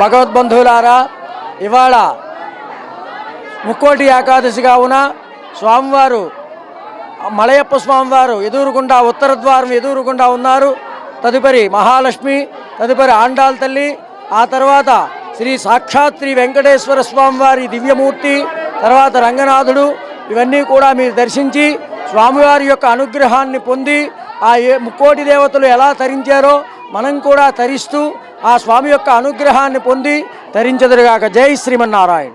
భగవద్బంధువులారా, ఇవాళ ముక్కోటి ఏకాదశిగా ఉన్న స్వామివారు మలయప్ప స్వామివారు ఎదురుగుండా ఉత్తర ద్వారం ఎదురుగుండా ఉన్నారు. తదుపరి మహాలక్ష్మి, తదుపరి ఆండాల్ తల్లి, ఆ తర్వాత శ్రీ సాక్షాత్ శ్రీ వెంకటేశ్వర స్వామివారి దివ్యమూర్తి, తర్వాత రంగనాథుడు, ఇవన్నీ కూడా మీరు దర్శించి స్వామివారి యొక్క అనుగ్రహాన్ని పొంది ఆ ముక్కోటి దేవతలు ఎలా తరించారో మనం కూడా తరిస్తూ ఆ స్వామి యొక్క అనుగ్రహాన్ని పొంది తరించెదరుగాక. జై శ్రీమన్నారాయణ.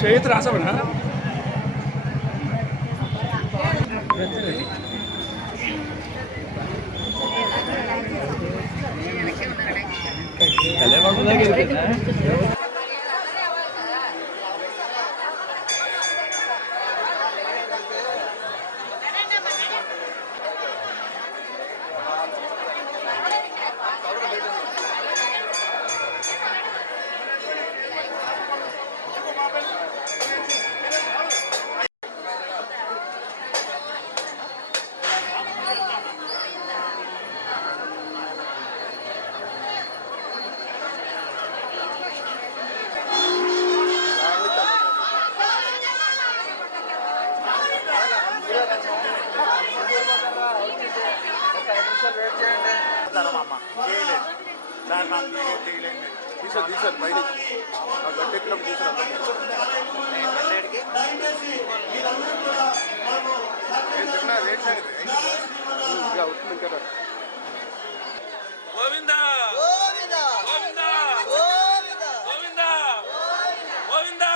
చేతి రాసవనా గోవిందా గోవిందా గోవిందా గోవిందా గోవిందా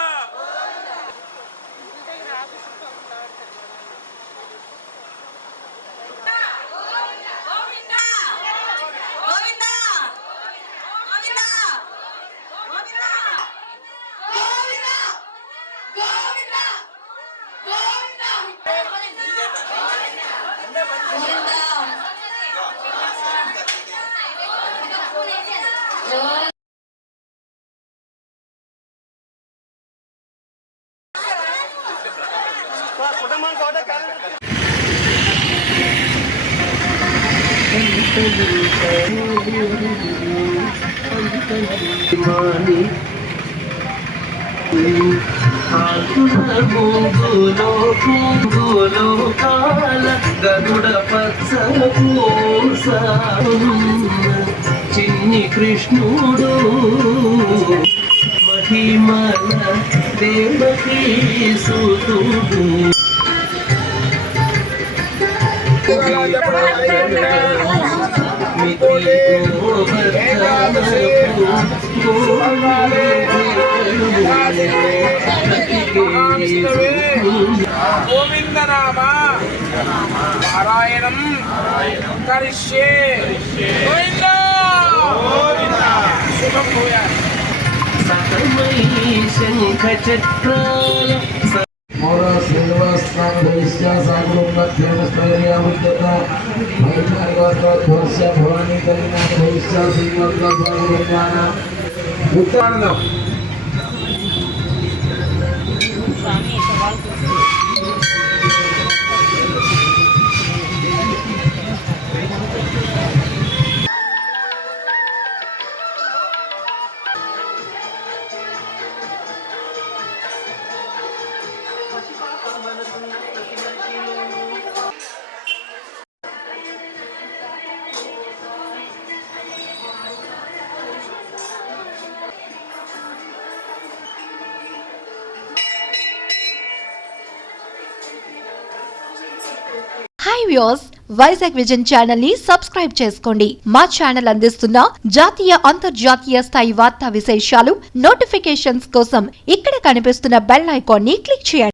గరుడ పచ్చ చిన్ని కృష్ణుడు మహిమల దేవకీ సుతుడు గోవింద నామ నారాయణం కరిష్యే గోవింద శుభం భూయాత్. సతమై శంఖ చక్రాల భవానీ కళ్యాణ భవిష్య ఉత్తారణం hi viewers, Vizag Vision channel ని సబ్స్క్రైబ్ చేసుకోండి. మా ఛానల్ అందిస్తున్న జాతీయ అంతర్జాతీయ స్థాయి వార్తా విశేషాలు నోటిఫికేషన్స్ కోసం ఇక్కడ కనిపిస్తున్న బెల్ ఐకాన్ ని క్లిక్ చేయండి.